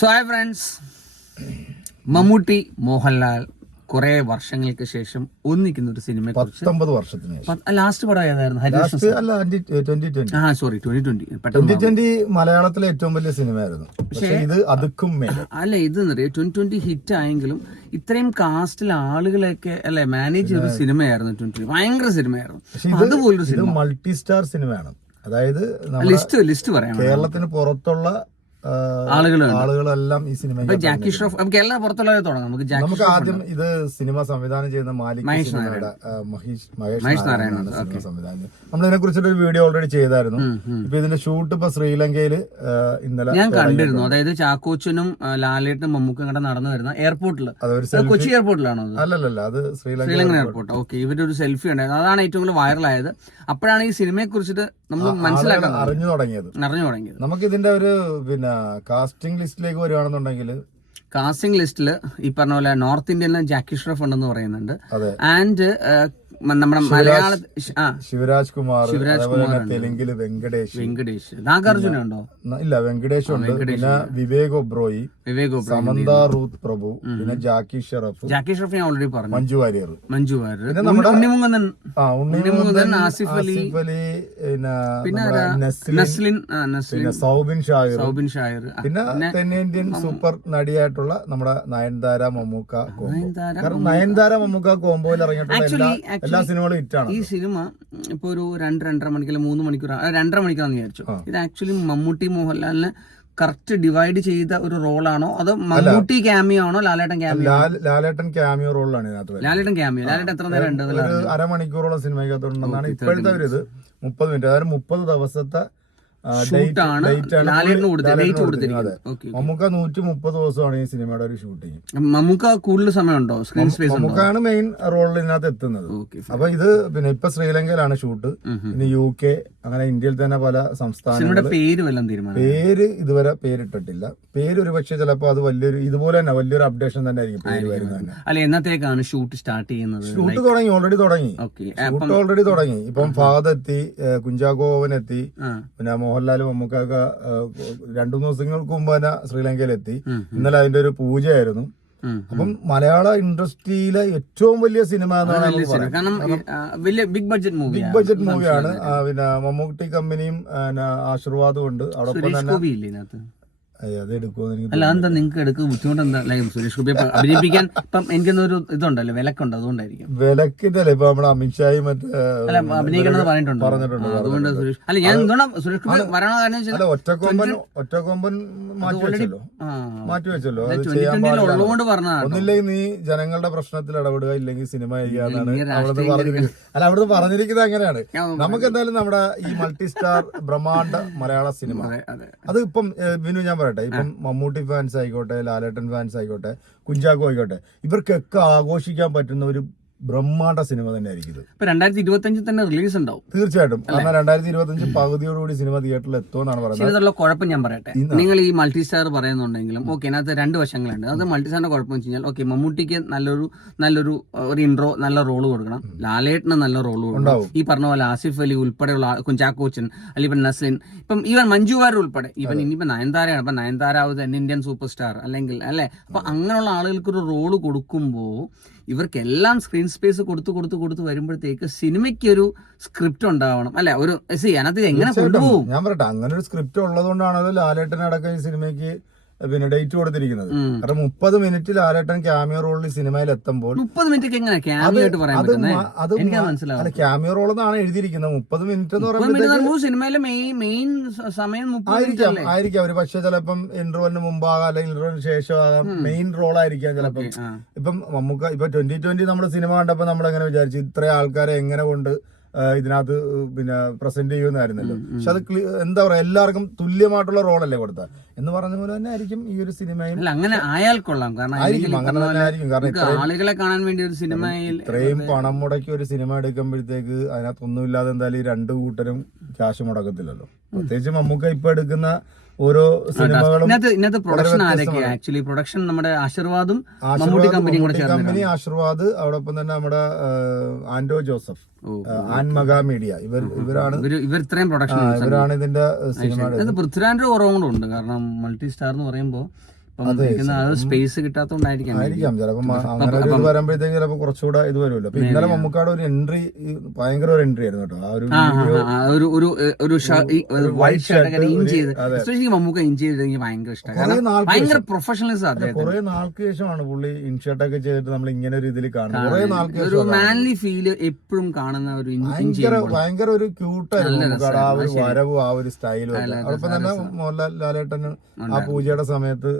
So hi friends Mammootty Mohanlal കുറെ വർഷങ്ങൾക്ക് ശേഷം ഒന്നിക്കുന്ന ഒരു സിനിമയെ പത്തൊമ്പത് വർഷത്തിന് ശേഷം. ലാസ്റ്റ് പടം ഏതായിരുന്നു? ലാസ്റ്റ് അല്ല ആ സോറി ട്വന്റി ട്വന്റി ട്വന്റി മലയാളത്തിലെ ഏറ്റവും വലിയ സിനിമയായിരുന്നു പക്ഷേ ഇത് അതുക്കും അല്ല ഇത് ട്വന്റി ട്വന്റി ഹിറ്റ് ആയെങ്കിലും ഇത്രയും കാസ്റ്റിൽ ആളുകളെയൊക്കെ അല്ലെ മാനേജ് ചെയ്ത സിനിമയായിരുന്നു ട്വന്റി ഭയങ്കര സിനിമയായിരുന്നു അതുപോലൊരു സിനിമ മൾട്ടി സ്റ്റാർ സിനിമയാണ് അതായത് ലിസ്റ്റ് ലിസ്റ്റ് പറയാം. കേരളത്തിന് പുറത്തുള്ള. ആളുകളെല്ലാം ഈ സിനിമ ജാക്കി ഷ്രോഫ് നമുക്ക് കേരള പുറത്തുള്ളവരെ തുടങ്ങാം. നമുക്ക് ജാക്കി നമുക്ക് ആദ്യം ഇത് സിനിമ സംവിധാനം ചെയ്യുന്ന മാലിക് മഹേഷ് മഹേഷ് നാരായണനാണ് സംവിധാനം നമ്മൾ ഇതിനെ കുറിച്ചൊരു വീഡിയോ ഓൾറെഡി ചെയ്തായിരുന്നു. ഇപ്പൊ ഇതിന്റെ ഷൂട്ട് ഇപ്പൊ ശ്രീലങ്കയിൽ ഇന്നലെ ഞാൻ കണ്ടിരുന്നു. അതായത് ചാക്കോച്ചനും ലാലേട്ടും ലാലേട്ടനും മമ്മൂക്കും കൂടെ നടന്നു വരുന്ന എയർപോർട്ടിൽ കൊച്ചി എയർപോർട്ടിലാണോ അത്? അല്ലല്ലല്ല അത് ശ്രീലങ്ക ശ്രീലങ്കൻ എയർപോർട്ട് ഓക്കെ. ഇവരുടെ ഒരു സെൽഫി ഉണ്ടായിരുന്നു. അതാണ് ഏറ്റവും കൂടുതൽ വൈറലായത് അപ്പോഴാണ് ഈ സിനിമയെ കുറിച്ചിട്ട് നമ്മൾ മനസ്സിലാക്കാൻ അറിഞ്ഞു തുടങ്ങിയത്. അറിഞ്ഞു തുടങ്ങിയത്. നമുക്ക് ഇതിന്റെ ഒരു പിന്നെ കാസ്റ്റിംഗ് ലിസ്റ്റിലേക്ക് വരുവാണെന്നുണ്ടെങ്കിൽ കാസ്റ്റിംഗ് ലിസ്റ്റിൽ ഈ പറഞ്ഞ പോലെ നോർത്ത് ഇന്ത്യനിലെ ജാക്കി ഷ്രഫ് ഉണ്ടെന്ന് പറയുന്നുണ്ട്. ആൻഡ് നമ്മുടെ മലയാള ആ. ശിവരാജ് കുമാർ ശിവരാജ് കുമാർ തെലുങ്കിൽ വെങ്കടേഷ്. വെങ്കടേഷ്. നാഗാർജുന ഉണ്ടോ? ഇല്ല വെങ്കടേഷ് ഉണ്ട്. പിന്നെ വിവേക് ഒബ്രോയി വിവേക് ഒബ്രോയ് സമന്ത റൂത്ത് പ്രഭു പിന്നെ ജാക്കി ഷറഫ് ജാക്കി ഷറഫ് ഞാൻ ഓൾറെഡി പറഞ്ഞു. മഞ്ജു വാര്യർ. മഞ്ജു വാര്യർ. ഉണ്ണിമുങ്ങൻ ആ ഉണ്ണി ഉണ്ണിമുകുന്ദൻ, ആസിഫ് അലി, അലി പിന്നെ പിന്നെ നമ്മുടെ? നസ്ലിൻ പിന്നെ സൗബിൻ ഷായർ സൗബിൻ ഷായർ പിന്നെ തെന്നിന്ത്യൻ സൂപ്പർ നടിയായിട്ടുള്ള നമ്മുടെ നയൻതാര മമ്മൂക്ക നയൻതാര, കാരണം നയൻതാര മമ്മൂക്ക കോംബോയിൽ ഇറങ്ങിയിട്ടുള്ള എല്ലാ എല്ലാ സിനിമകളും ഹിറ്റാണ് ഈ സിനിമ ഇപ്പൊ ഒരു രണ്ട് രണ്ടര മണിക്കൂർ മൂന്ന് മണിക്കൂർ രണ്ടര മണിക്കൂറാന്ന് വിചാരിച്ചു. ഇത് ആക്ച്വലി മമ്മൂട്ടി മോഹൻലാലിനെ കറക്റ്റ് ഡിവൈഡ് ചെയ്ത ഒരു റോളാണോ അതോ മമ്മൂട്ടി ക്യാമിയോ ആണോ? ലാലേട്ടൻ ക്യാമിയോ ലാലേട്ടൻ ക്യാമിയോ റോളാണ് ഇതിനകത്ത് ലാലേട്ടൻ ക്യാമിയോ ലാലേട്ടൻ എത്ര നേരം ഉണ്ട്? അരമണിക്കൂറോളം സിനിമയ്ക്കകത്തുണ്ടെന്നാണ് ഇപ്പോഴത്തെ ഒരു ഇത്. മുപ്പത് മിനിറ്റ് അതായത് മുപ്പത് ദിവസത്തെ മമ്മൂക്ക നൂറ്റി മുപ്പത് ദിവസമാണ് ഈ സിനിമയുടെ ഒരു ഷൂട്ടിങ് മമ്മൂക്ക കൂടുതൽ സമയമുണ്ടോ? സ്ക്രീൻ സ്പേസ് ഉണ്ടോ? മമ്മൂക്കാണ് മെയിൻ റോളിൽ ഇതിനകത്ത് എത്തുന്നത്. അപ്പൊ ഇത് പിന്നെ ഇപ്പൊ ശ്രീലങ്കയിലാണ് ഷൂട്ട് പിന്നെ യു കെ അങ്ങനെ ഇന്ത്യയിൽ തന്നെ പല സംസ്ഥാനങ്ങൾ സിനിമയുടെ പേര് ഇതുവരെ പേരിട്ടിട്ടില്ല. പേര് ഒരു പക്ഷെ ചിലപ്പോ അത് വലിയൊരു ഇതുപോലെ തന്നെ വലിയൊരു അപ്ഡേഷൻ തന്നെ ആയിരിക്കും. പേര് വരുന്നത് അല്ല എന്നത്തേക്കാണ് ഷൂട്ട് സ്റ്റാർട്ട് ചെയ്യുന്നത്? ഷൂട്ട് തുടങ്ങി ഓൾറെഡി തുടങ്ങി. ഷൂട്ട് ഓൾറെഡി തുടങ്ങി. ഇപ്പം ഫാദ് എത്തി കുഞ്ചാക്കോവൻ എത്തി പിന്നെ മോഹൻലാൽ മമ്മൂക്കൊക്കെ രണ്ടു ദിവസങ്ങൾക്ക് മുമ്പ് തന്നെ ശ്രീലങ്കയിലെത്തി. ഇന്നലെ അതിന്റെ ഒരു പൂജയായിരുന്നു. അപ്പം മലയാള ഇൻഡസ്ട്രിയിലെ ഏറ്റവും വലിയ സിനിമ എന്നാണ് വലിയ big budget movie big budget മൂവിയാണ് പിന്നെ മമ്മൂട്ടി കമ്പനിയും ആശീർവാദം ആശീർവാദവും ഉണ്ട്. അവിടെ തന്നെ അല്ല എന്താ നിങ്ങൾക്ക് എടുക്കുക ബുദ്ധിമുട്ട് എന്താ സുരേഷ് ഗോപി അഭിനയിപ്പിക്കാൻ ഇപ്പം എനിക്കൊന്നൊരു ഇതുണ്ടല്ലോ വിലക്കുണ്ട്? അതുകൊണ്ടായിരിക്കും. വിലക്കിന്റെ അല്ലേ ഇപ്പൊ നമ്മുടെ അമിത്ഷായും മറ്റേ അഭിനയിക്കണമെന്ന് പറഞ്ഞിട്ടുണ്ട്? അതുകൊണ്ട് സുരേഷ് അല്ല ഞാൻ എന്തുകൊണ്ടാ സുരേഷ് ഗോപി വരണ കാരണം ഒറ്റക്കൊമ്പൻ ഒറ്റക്കൊമ്പൻ മാറ്റി വെച്ചല്ലോ. മാറ്റി വെച്ചല്ലോ. ഉള്ളതുകൊണ്ട് പറഞ്ഞതാണ് ഒന്നില്ലെങ്കിൽ നീ ജനങ്ങളുടെ പ്രശ്നത്തിൽ ഇടപെടുക ഇല്ലെങ്കിൽ സിനിമ ചെയ്യാന്നാണ് അവിടുന്ന് പറഞ്ഞിരിക്കുന്നത്. അല്ല അവിടുന്ന് പറഞ്ഞിരിക്കുന്നത് അങ്ങനെയാണ്. നമുക്ക് എന്തായാലും നമ്മുടെ ഈ മൾട്ടി സ്റ്റാർ ബ്രഹ്മാണ്ഡ മലയാള സിനിമ. അതെ ഇപ്പം ബിനു വിനു ഞാൻ പറയട്ടെ. ഇപ്പം മമ്മൂട്ടി ഫാൻസ് ആയിക്കോട്ടെ ലാലേട്ടൻ ഫാൻസ് ആയിക്കോട്ടെ കുഞ്ചാക്കോ ആയിക്കോട്ടെ ഇവർക്കൊക്കെ ആഘോഷിക്കാൻ പറ്റുന്ന ഒരു ബ്രഹ്മാണ്ഡ സിനിമ തന്നെയായിരിക്കും ഇത്. ഇപ്പൊ രണ്ടായിരത്തി ഇരുപത്തി തന്നെ റിലീസ് ഉണ്ടാവും. തീർച്ചയായിട്ടും. കാരണം രണ്ടായിരത്തി ഇരുപത്തി അഞ്ച് പകുതിയോടുകൂടി സിനിമ തിയേറ്ററിൽ എത്തുമെന്നാണ് പറയുന്നത്. ഇതിലുള്ള കുഴപ്പം ഞാൻ പറയട്ടെ. നിങ്ങൾ ഈ മൾട്ടി സ്റ്റാർ പറയുന്നുണ്ടെങ്കിലും ഓക്കെ അതിനകത്ത് രണ്ട് വശങ്ങളുണ്ട്. അത് മൾട്ടി സ്റ്റാറിന്റെ കുഴപ്പം വെച്ച് കഴിഞ്ഞാൽ ഓക്കെ മമ്മൂട്ടിക്ക് നല്ലൊരു നല്ലൊരു ഒരു ഇൻട്രോ നല്ല റോൾ കൊടുക്കണം. ലാലേട്ടിന് നല്ല റോൾ കൊടുക്കണം. ഈ പറഞ്ഞ പോലെ ആസിഫ് അലി ഉൾപ്പെടെയുള്ള കുഞ്ചാക്കോച്ചൻ അല്ലെങ്കിൽ ഇപ്പം നസ്ലിൻ ഇപ്പം ഈവൻ മഞ്ജു വാര്യർ ഉൾപ്പെടെ ഇവൻ ഇനിയിപ്പോ നയൻതാരയാണ്. അപ്പൊ നയൻതാര തന്നെ ഇന്ത്യൻ സൂപ്പർ സ്റ്റാർ അല്ലെങ്കിൽ അല്ലെ? അപ്പൊ അങ്ങനെയുള്ള ആളുകൾക്ക് ഒരു റോൾ കൊടുക്കുമ്പോൾ ഇവർക്കെല്ലാം സ്ക്രീൻ സ്പേസ് കൊടുത്തു കൊടുത്തു കൊടുത്തു വരുമ്പോഴത്തേക്ക് സിനിമയ്ക്ക് ഒരു സ്ക്രിപ്റ്റ് ഉണ്ടാവണം. അല്ലെ? ഒരു അതിനകത്ത് എങ്ങനെ കൊണ്ടുപോകും? ഞാൻ പറയട്ടെ അങ്ങനെ ഒരു സ്ക്രിപ്റ്റ് ഉള്ളതുകൊണ്ടാണല്ലോ ലാലേട്ടനടക്കം ഈ സിനിമയ്ക്ക് പിന്നെ ഡേറ്റ് കൊടുത്തിരിക്കുന്നത്. കാരണം മുപ്പത് മിനിറ്റിൽ ആരേട്ടൻ ക്യാമിയോ റോളിൽ സിനിമയിൽ എത്തുമ്പോൾ മുപ്പത് മിനിറ്റ് എങ്ങനെ അത് അല്ല ക്യാമിയോ റോൾ എന്നാണ് എഴുതിയിരിക്കുന്നത്. മുപ്പത് മിനിറ്റ് എന്ന് പറയുമ്പോൾ സിനിമയിലെ മെയിൻ സമയം ആയിരിക്കാം ഒരു പക്ഷെ ചിലപ്പം ഇന്റർവെലിന് മുമ്പാകാം അല്ലെങ്കിൽ ഇന്റർവെലിന് ശേഷമാകാം മെയിൻ റോൾ ആയിരിക്കാം ചിലപ്പം. ഇപ്പം നമുക്ക് ഇപ്പൊ ട്വന്റി ട്വന്റി നമ്മുടെ സിനിമ കണ്ടപ്പോ നമ്മൾ എങ്ങനെ വിചാരിച്ചു ഇത്രയും ആൾക്കാരെ എങ്ങനെ കൊണ്ട് ഇതിനകത്ത് പിന്നെ പ്രസന്റ് ചെയ്യുമെന്നായിരുന്നല്ലോ. പക്ഷെ അത് എന്താ പറയാ എല്ലാവർക്കും തുല്യമായിട്ടുള്ള റോളല്ലേ കൊടുത്ത. എന്ന് പറഞ്ഞ പോലെ തന്നെ ആയിരിക്കും ഈ ഒരു സിനിമയും. അല്ല അങ്ങനെ ആയാൽ കൊള്ളാം. കാരണം ആയിരിക്കും അങ്ങനെ തന്നെ ആയിരിക്കും. കാരണം ആളുകളെ കാണാൻ വേണ്ടി ഒരു സിനിമയിൽ ഇത്രയും പണം മുടക്കി ഒരു സിനിമ എടുക്കുമ്പോഴത്തേക്ക് അതിനകത്തൊന്നും ഇല്ലാതെ എന്തായാലും ഈ രണ്ടു കൂട്ടരും ക്യാഷ് മുടക്കത്തില്ലല്ലോ. പ്രത്യേകിച്ച് മമ്മൂക്ക ഇപ്പൊ എടുക്കുന്ന ഓരോ സിനിമകളും ഇന്നത്തെ പ്രൊഡക്ഷൻ ആരൊക്കെയാ? ആക്ച്വലി പ്രൊഡക്ഷൻ നമ്മുടെ ആശീർവാദും മമ്മൂട്ടി കമ്പനിയും കൂടെ കമ്പനി ആശീർവാദ് അതോടൊപ്പം തന്നെ നമ്മുടെ ആൻഡോ ജോസഫ് ആൻമഗ മീഡിയ. ഇവർ ഇവരാണ് ഇവർ ഇവർ ഇത്രയും പ്രൊഡക്ഷൻ ഇവരാണ് ഇതിന്റെ സിനിമ പൃഥ്വിരാജ് കൂടെ ഉണ്ട്. കാരണം മൾട്ടി സ്റ്റാർ എന്ന് പറയുമ്പോൾ അത് സ്പേസ് കിട്ടാത്തോണ്ടായിരിക്കാം. maybe. ആയിരിക്കാം. ചിലപ്പോ അങ്ങനെ ഒരു വരുമ്പോഴത്തേക്ക് ചിലപ്പോ കുറച്ചുകൂടെ ഇത് വരുമല്ലോ. അപ്പൊ ഇന്നലെ മമ്മൂക്കാട് ഒരു എൻട്രി ഭയങ്കര ഒരു എൻട്രി ആയിരുന്നു കേട്ടോ. ആ ഒരു ഒരു ഒരു വൈറ്റ് ഷർട്ട് ഒക്കെ ഇൻ ചെയ്ത്. എസ്പെഷ്യലി മമ്മൂക്ക ഇൻ ചെയ്ത് എനിക്ക് ഭയങ്കര ഇഷ്ടമാണ് കാരണം നാൾക്ക് ഭയങ്കര പ്രൊഫഷണലിസം കുറെ നാൾക്ക് ശേഷമാണ് പുള്ളി ഇൻഷർട്ടൊക്കെ ചെയ്തിട്ട് നമ്മൾ ഇങ്ങനെ ഒരു ഇതിൽ കാണുന്നത്. കുറെ നാൾക്ക് ഒരു മാൻലി ഫീൽ എപ്പോഴും കാണുന്ന ഒരു ഇൻ ഇൻ ഭയങ്കര ഒരു ക്യൂട്ടായിരുന്നു ആ ഒരു വരവും ആ ഒരു സ്റ്റൈലും ഒക്കെ. അതോടൊപ്പം തന്നെ മോഹൻലാൽ ലാലേട്ടന് ആ പൂജയുടെ സമയത്ത്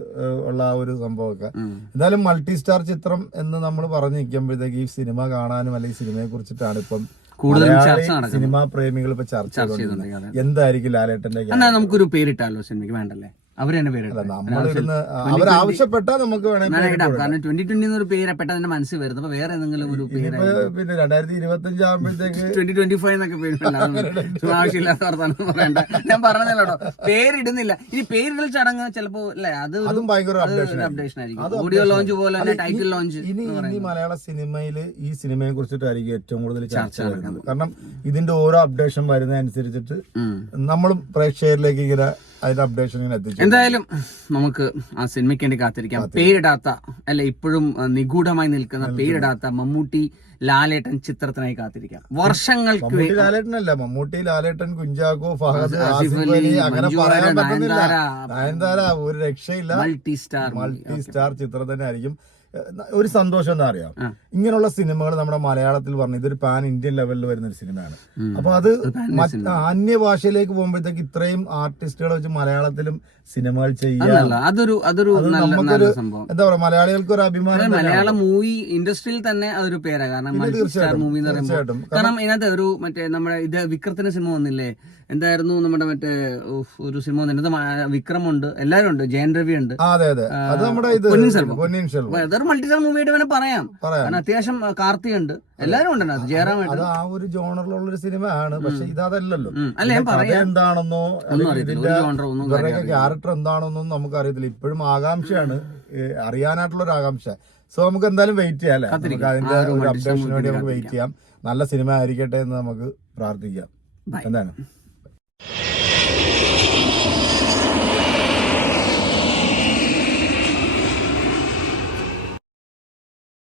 ഉള്ള ആ ഒരു സംഭവമൊക്കെ. എന്തായാലും മൾട്ടി സ്റ്റാർ ചിത്രം എന്ന് നമ്മൾ പറഞ്ഞു നിൽക്കുമ്പോഴത്തേക്ക് ഈ സിനിമ കാണാനും അല്ലെങ്കിൽ സിനിമയെ കുറിച്ചിട്ടാണ് ഇപ്പം കൂടുതൽ ചർച്ച നടക്കുന്നത്. സിനിമാ പ്രേമികൾ ഇപ്പൊ ചർച്ച എന്തായിരിക്കും ലാലേട്ടന്റെ നമുക്കൊരു പേരിട്ടാലോ സിനിമയ്ക്ക്? വേണ്ടല്ലേ? അവർ തന്നെ നമ്മളിരുന്ന് അവരാവശ്യപ്പെട്ടാൽ നമുക്ക് വേണമെങ്കിൽ കാരണം ട്വന്റി ട്വന്റി എന്നൊരു പേര് പെട്ടെന്ന് എന്റെ മനസ്സിൽ വരുന്നത് അപ്പൊ വേറെ എന്തെങ്കിലും ഒരു പേര് പിന്നെ രണ്ടായിരത്തി ഇരുപത്തി അഞ്ച് ആകുമ്പോഴത്തേക്ക് ട്വന്റി ട്വന്റി ഫൈവ് എന്നൊക്കെ പേര് ആവശ്യമില്ലാത്ത വർത്താനം പറയണ്ട. ഞാൻ പറഞ്ഞല്ലോ പേരിടുന്നില്ല. ഇനി പേരിടൽ ചടങ്ങ് ചിലപ്പോ അല്ലേ അത് അതും ഭയങ്കര അപ്ഡേഷൻ ആയിരിക്കും. ഓഡിയോ ലോഞ്ച് പോലെ തന്നെ ടൈറ്റിൽ ലോഞ്ച് ഇനി മലയാള സിനിമയിൽ ഈ സിനിമയെ കുറിച്ചിട്ടായിരിക്കും ഏറ്റവും കൂടുതൽ ചർച്ച വരുന്നത്. കാരണം ഇതിന്റെ ഓരോ അപ്ഡേഷൻ വരുന്ന അനുസരിച്ചിട്ട് നമ്മളും പ്രേക്ഷകരിലേക്ക് ഇങ്ങനെ അതിന്റെ അപ്ഡേഷൻ ഇങ്ങനെ എത്തിച്ചു. എന്തായാലും നമുക്ക് ആ സിനിമയ്ക്ക് വേണ്ടി കാത്തിരിക്കാം. പേരിടാത്ത അല്ലെ ഇപ്പോഴും നിഗൂഢമായി നിൽക്കുന്ന പേരിടാത്ത മമ്മൂട്ടി ലാലേട്ടൻ ചിത്രത്തിനായി കാത്തിരിക്കാം. വർഷങ്ങൾക്ക് മമ്മൂട്ടി ലാലേട്ടനല്ല മമ്മൂട്ടി ലാലേട്ടൻ കുഞ്ചാക്കോ ഫഹദ് അങ്ങനെ പറയാൻ പറ്റുന്നില്ല. നയൻതാര, ഒരു രക്ഷയില്ല. മൾട്ടി സ്റ്റാർ മൾട്ടി സ്റ്റാർ ചിത്രം തന്നെ ആയിരിക്കും ഏഹ് ഒരു സന്തോഷം എന്താ അറിയാം? ഇങ്ങനെയുള്ള സിനിമകൾ നമ്മുടെ മലയാളത്തിൽ പറഞ്ഞു ഇതൊരു പാൻ ഇന്ത്യൻ ലെവലിൽ വരുന്ന ഒരു സിനിമയാണ്. അപ്പൊ അത് അന്യ ഭാഷയിലേക്ക് പോകുമ്പോഴത്തേക്ക് ഇത്രയും ആർട്ടിസ്റ്റുകളെ വെച്ച് മലയാളത്തിലും സിനിമകൾ ചെയ്യാൻ അതൊരു അതൊരു നമുക്കൊരു എന്താ പറയാ മലയാളികൾക്ക് ഒരു അഭിമാനം മലയാള മൂവി ഇൻഡസ്ട്രിയിൽ തന്നെ അതൊരു പേരാ. കാരണം മൂവി തീർച്ചയായിട്ടും. കാരണം ഇതിനകത്ത് ഒരു മറ്റേ നമ്മുടെ ഇത് വിക്രത്തിന്റെ സിനിമ വന്നില്ലേ? എന്തായിരുന്നു നമ്മുടെ മറ്റേ ഒരു സിനിമ വന്നിട്ട് വിക്രമുണ്ട് എല്ലാരും ഉണ്ട് ജയൻ രവി ഉണ്ട്. അതെ അതെ. അത് നമ്മുടെ ഇത് പൊന്നിൻ സെൽവം. അതൊരു മൾട്ടി സ്റ്റാർ മൂവി ആയിട്ട് വേണേ പറയാം. കാരണം അത്യാവശ്യം കാർത്തിക ഉണ്ട് എല്ലാരും ഉണ്ടല്ലോ ജയറാം അത് ആ ഒരു ജോണറിലുള്ള ഒരു സിനിമ ആണ് പക്ഷെ ഇത് അതല്ലല്ലോ ഉം. അല്ല ഞാൻ കഥ പറയാം. എന്താണെന്നോ ക്യാരക്ടർ എന്താണെന്നോ നമുക്ക് അറിയത്തില്ല ഇപ്പോഴും ആകാംക്ഷയാണ്. അറിയാനായിട്ടുള്ള ഒരു ആകാംക്ഷ. സോ നമുക്ക് എന്തായാലും വെയിറ്റ് ചെയ്യാം അല്ലേ? നമുക്ക് അതിന്റെ ഒരു അപ്ഡേഷന് വേണ്ടി നമുക്ക് വെയിറ്റ് ചെയ്യാം. നല്ല സിനിമ ആയിരിക്കട്ടെ എന്ന് നമുക്ക് പ്രാർത്ഥിക്കാം. എന്താണ്